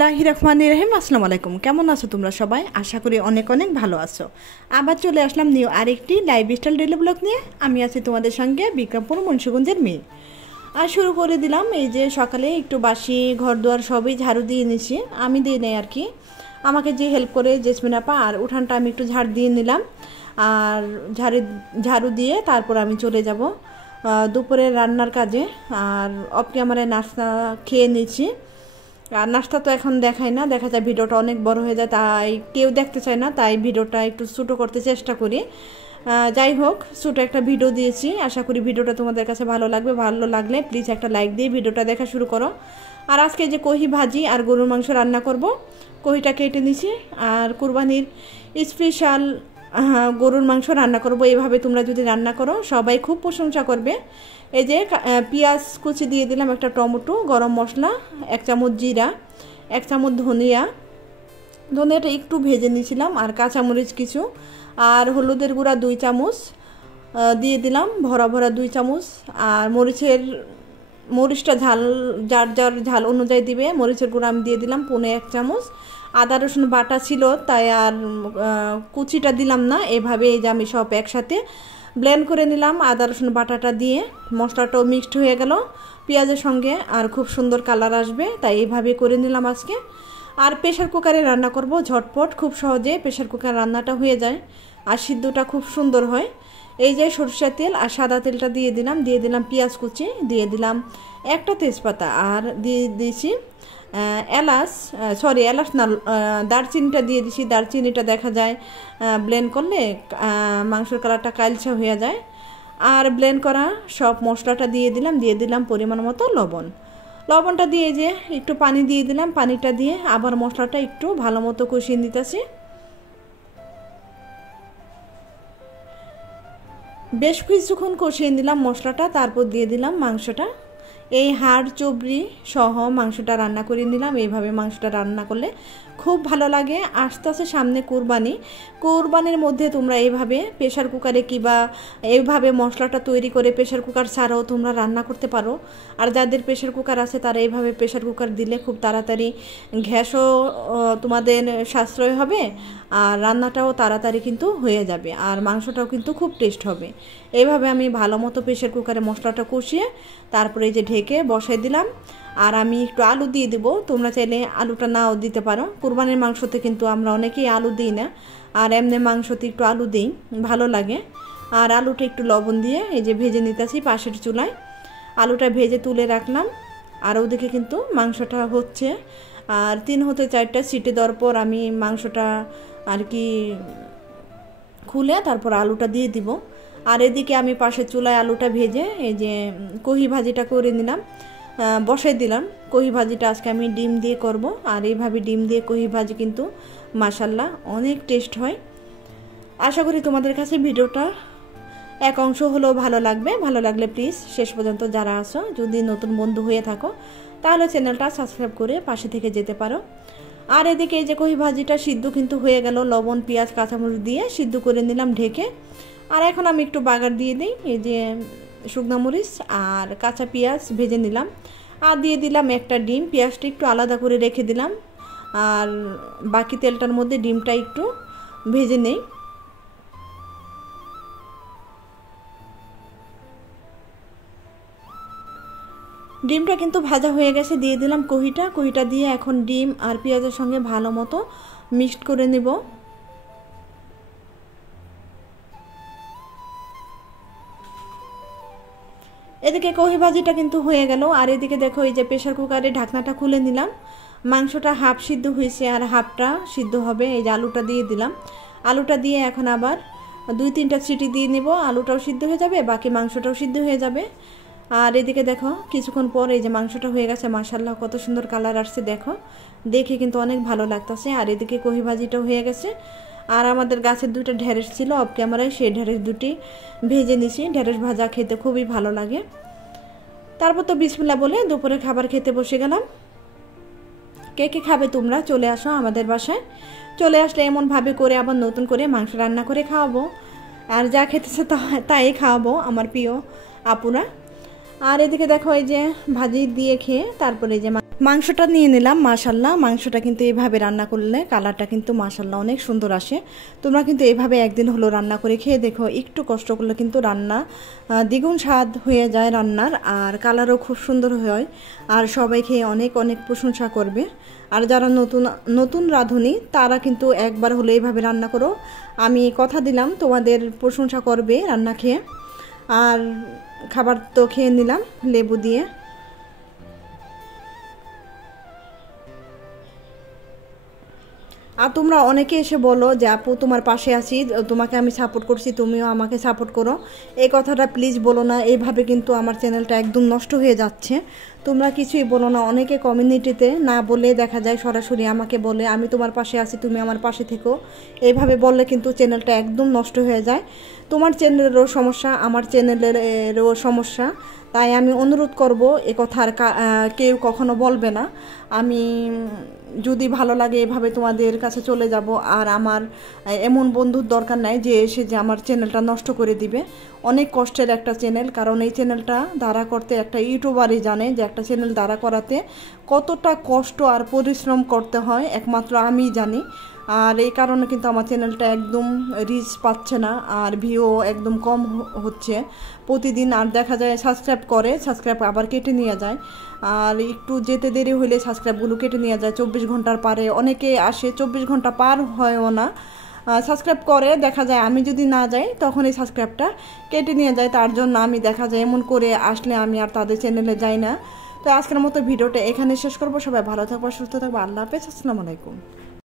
বিসমিল্লাহির রহমানির রহিম। আসসালামু আলাইকুম। কেমন আছো তোমরা সবাই? আশা করি অনেক অনেক ভালো আছো। আবার চলে আসলাম নিউ আরেকটি লাইফস্টাইল ডেইলি ব্লগ নিয়ে। আমি আছি তোমাদের সঙ্গে বিক্রমপুর মুন্সিগঞ্জের মেয়ে। আর শুরু করে দিলাম। এই যে সকালে একটু বাসি ঘর দুয়ার সবই ঝাড়ু দিয়ে নিছি, আমি দিয়ে নেই আর কি। আমাকে যে হেল্প করে জেসমিন আপা, আর উঠানটা আমি একটু ঝাড় দিয়ে নিলাম। আর ঝাড়ু দিয়ে তারপর আমি চলে যাব দুপুরের রান্নার কাজে। আর অফ ক্যামেরায় নাস্তা খেয়ে নিয়েছি। আর নাস্তা তো এখন দেখাই না, দেখা যায় ভিডিওটা অনেক বড় হয়ে যায়, তাই কেউ দেখতে চায় না, তাই ভিডিওটা একটু ছোটো করতে চেষ্টা করি। যাই হোক, ছোটো একটা ভিডিও দিয়েছি, আশা করি ভিডিওটা তোমাদের কাছে ভালো লাগবে। ভালো লাগলে প্লিজ একটা লাইক দিয়ে ভিডিওটা দেখা শুরু করো। আর আজকে যে কহি ভাজি আর গরুর মাংস রান্না করব, কহিটা কেটে নিছি। আর কুরবানির স্পেশাল গরুর মাংস রান্না করব। এইভাবে তোমরা যদি রান্না করো সবাই খুব প্রশংসা করবে। এই যে পেঁয়াজ কুচি দিয়ে দিলাম, একটা টমেটো, গরম মশলা, 1 চামচ জিরা, 1 চামচ ধনিয়াটা একটু ভেজে নিয়েছিলাম, আর কাঁচামরিচ কিছু, আর হলুদের গুঁড়া 2 চামচ দিয়ে দিলাম, ভরা ভরা 2 চামচ। আর মরিচটা ঝাল যার যার ঝাল অনুযায়ী দিবে। মরিচের গুঁড়া আমি দিয়ে দিলাম 1 চামচ। আদা রসুন বাটা ছিল, তাই আর কুচিটা দিলাম না। এভাবে এই যে আমি সব একসাথে ব্লেন্ড করে নিলাম। আদা রসুন বাটাটা দিয়ে মশলাটাও মিক্সড হয়ে গেল পেঁয়াজের সঙ্গে, আর খুব সুন্দর কালার আসবে, তাই এইভাবে করে নিলাম আজকে। আর প্রেশার কুকারে রান্না করব ঝটপট, খুব সহজে প্রেশার কুকার রান্নাটা হয়ে যায়, আর সিদ্ধটা খুব সুন্দর হয়। এই যে সরষের তেল আর সাদা তেলটা দিয়ে দিলাম পেঁয়াজ কুচি, দিয়ে দিলাম একটা তেজপাতা, আর দিয়ে দিয়েছি এলাচ না, দারচিনিটা দিয়ে দিছি। দারচিনিটা দেখা যায় ব্লেন্ড করলে মাংসের কালারটা কালচা হয়ে যায়। আর ব্লেন্ড করা সব মশলাটা দিয়ে দিলাম পরিমাণ মতো লবণটা দিয়ে যে একটু পানি দিয়ে দিলাম। পানিটা দিয়ে আবার মশলাটা একটু ভালো মতো কষিয়ে নিতেছি। বেশ কিছুক্ষণ কষিয়ে নিলাম মশলাটা, তারপর দিয়ে দিলাম মাংসটা। এই হাড় চবড়ি সহ মাংসটা রান্না করে নিলাম। এইভাবে মাংসটা রান্না করলে খুব ভালো লাগে। আস্তে আস্তে সামনে কোরবানির মধ্যে তোমরা এইভাবে প্রেশার কুকারে কিবা এইভাবে মশলাটা তৈরি করে প্রেশার কুকার ছাড়াও তোমরা রান্না করতে পারো। আর যাদের প্রেশার কুকার আছে তারা এইভাবে প্রেশার কুকার দিলে খুব তাড়াতাড়ি গ্যাসও তোমাদের সাশ্রয় হবে, আর রান্নাটাও তাড়াতাড়ি কিন্তু হয়ে যাবে, আর মাংসটাও কিন্তু খুব টেস্ট হবে। এইভাবে আমি ভালো মতো প্রেশার কুকারে মশলাটা কষিয়ে তারপরে এই যে ঢেকে বসাই দিলাম। আর আমি একটু আলু দিয়ে দিব, তোমরা চাইলে আলুটা নাও দিতে পারো। কুরবানির মাংসতে কিন্তু আমরা অনেকেই আলু দিই না, আর এমনি মাংসতে একটু আলু দিই, ভালো লাগে। আর আলুটা একটু লবণ দিয়ে এই যে ভেজে নিতেছি পাশের চুলায়। আলুটা ভেজে তুলে রাখলাম, আর ওদিকে কিন্তু মাংসটা হচ্ছে। আর 3 হতে 4টা সিটি দেওয়ার পর আমি মাংসটা আর কি খুলে তারপর আলুটা দিয়ে দিব। আর এদিকে আমি পাশের চুলায় আলুটা ভেজে এই যে কহি ভাজিটা করে নিলাম, বসাই দিলাম। কহি ভাজিটা আজকে আমি ডিম দিয়ে করব, আর এইভাবে ডিম দিয়ে কহি ভাজি কিন্তু মাশাল্লাহ অনেক টেস্ট হয়। আশা করি তোমাদের কাছে ভিডিওটা এক অংশ হলেও ভালো লাগবে। ভালো লাগলে প্লিজ শেষ পর্যন্ত যারা আছো, যদি নতুন বন্ধু হয়ে থাকো তাহলে চ্যানেলটা সাবস্ক্রাইব করে পাশে থেকে যেতে পারো। আর এদিকে এই যে কহি ভাজিটা সিদ্ধ কিন্তু হয়ে গেল, লবণ পেঁয়াজ কাঁচামরিচ দিয়ে সিদ্ধ করে নিলাম ঢেকে। আর এখন আমি একটু বাগার দিয়ে দিই, এই যে শুকনো মরিচ আর কাঁচা পেঁয়াজ ভেজে নিলাম, আর দিয়ে দিলাম একটা ডিম। পেঁয়াজটা একটু আলাদা করে রেখে দিলাম, আর বাকি তেলটার মধ্যে ডিমটা একটু ভেজে নেই। ডিমটা কিন্তু ভাজা হয়ে গেছে, দিয়ে দিলাম কহিটা দিয়ে এখন ডিম আর পেঁয়াজের সঙ্গে ভালো মতো মিক্সড করে নেব। এদিকে কহি ভাজিটা কিন্তু হয়ে গেল। আর এদিকে দেখো এই যে প্রেশার কুকারে ঢাকনাটা খুলে নিলাম। মাংসটা হাফ সিদ্ধ হয়েছে আর হাফটা সিদ্ধ হবে। এই যে আলুটা দিয়ে দিলাম, আলুটা দিয়ে এখন আবার 2-3টা সিটি দিয়ে নেব। আলুটাও সিদ্ধ হয়ে যাবে, বাকি মাংসটাও সিদ্ধ হয়ে যাবে। আর এদিকে দেখো কিছুক্ষণ পর এই যে মাংসটা হয়ে গেছে, মাশাআল্লাহ কত সুন্দর কালার আসছে, দেখো দেখে কিন্তু অনেক ভালো লাগতেছে। আর এদিকে কহি ভাজিটাও হয়ে গেছে। আর আমাদের গাছের 2টা ঢেঁড়স ছিল অফ ক্যামেরায়, সেই ঢেঁড়স 2টি ভেজে নিছি। ঢেঁড়স ভাজা খেতে খুবই ভালো লাগে। তারপর তো বিসমিল্লাহ বলে দুপুরে খাবার খেতে বসে গেলাম। কে কে খাবে তোমরা চলে আসো আমাদের বাসায়। চলে আসলে এমনভাবে করে আবার নতুন করে মাংস রান্না করে খাওয়াবো, আর যা খেতেছে তাই খাওয়াবো আমার প্রিয় আপুরা। আর এদিকে দেখো এই যে ভাজি দিয়ে খেয়ে তারপরে এই যে মাংসটা নিয়ে নিলাম। মাশাল্লাহ, মাংসটা কিন্তু এইভাবে রান্না করলে কালারটা কিন্তু মাশাল্লাহ অনেক সুন্দর আসে। তোমরা কিন্তু এইভাবে একদিন হলো রান্না করে খেয়ে দেখো, একটু কষ্ট করলে কিন্তু রান্না দ্বিগুণ স্বাদ হয়ে যায় রান্নার, আর কালারও খুব সুন্দর হয়, আর সবাই খেয়ে অনেক অনেক প্রশংসা করবে। আর যারা নতুন নতুন রাঁধুনি তারা কিন্তু একবার হলো এইভাবে রান্না করো, আমি কথা দিলাম তোমাদের প্রশংসা করবে রান্না খেয়ে। আর খাবার তো খেয়ে নিলাম লেবু দিয়ে। আর তোমরা অনেকে এসে বলো যে আপু তোমার পাশে আছি, তোমাকে আমি সাপোর্ট করছি, তুমিও আমাকে সাপোর্ট করো। এই কথাটা প্লিজ বলো না, এইভাবে কিন্তু আমার চ্যানেলটা একদম নষ্ট হয়ে যাচ্ছে। তোমরা কিছুই বলো না, অনেকে কমিউনিটিতে না বলে দেখা যায় সরাসরি আমাকে বলে আমি তোমার পাশে আছি, তুমি আমার পাশে থেকো। এইভাবে বললে কিন্তু চ্যানেলটা একদম নষ্ট হয়ে যায়। তোমার চ্যানেলেরও সমস্যা, আমার চ্যানেলেরও সমস্যা, তাই আমি অনুরোধ করব এ কথা আর কেউ কখনো বলবে না। আমি যদি ভালো লাগে এভাবে তোমাদের কাছে চলে যাব, আর আমার এমন বন্ধুর দরকার নাই যে এসে যে আমার চ্যানেলটা নষ্ট করে দিবে। অনেক কষ্টের একটা চ্যানেল, কারণ এই চ্যানেলটা দাঁড়া করতে একটা ইউটিউবারই জানে যে একটা চ্যানেল দাঁড়া করাতে কতটা কষ্ট আর পরিশ্রম করতে হয়, একমাত্র আমিই জানি। আর এই কারণে কিন্তু আমার চ্যানেলটা একদম রিচ পাচ্ছে না, আর ভিউ একদম কম হচ্ছে প্রতিদিন। আর দেখা যায় সাবস্ক্রাইব করে, সাবস্ক্রাইব আবার কেটে নিয়ে যায়, আর একটু যেতে দেরি হলে সাবস্ক্রাইবগুলো কেটে নিয়ে যায়। 24 ঘন্টার পারে অনেকে আসে, 24 ঘন্টা পার হয়ও না সাবস্ক্রাইব করে, দেখা যায় আমি যদি না যাই তখন এই সাবস্ক্রাইবটা কেটে নিয়ে যায়। তার জন্য আমি দেখা যায় এমন করে আসলে আমি আর তাদের চ্যানেলে যাই না। তো আজকের মতো ভিডিওটা এখানে শেষ করবো। সবাই ভালো থাকবো, সুস্থ থাকবো। আল্লাহ হাফেজ, আসসালামু আলাইকুম।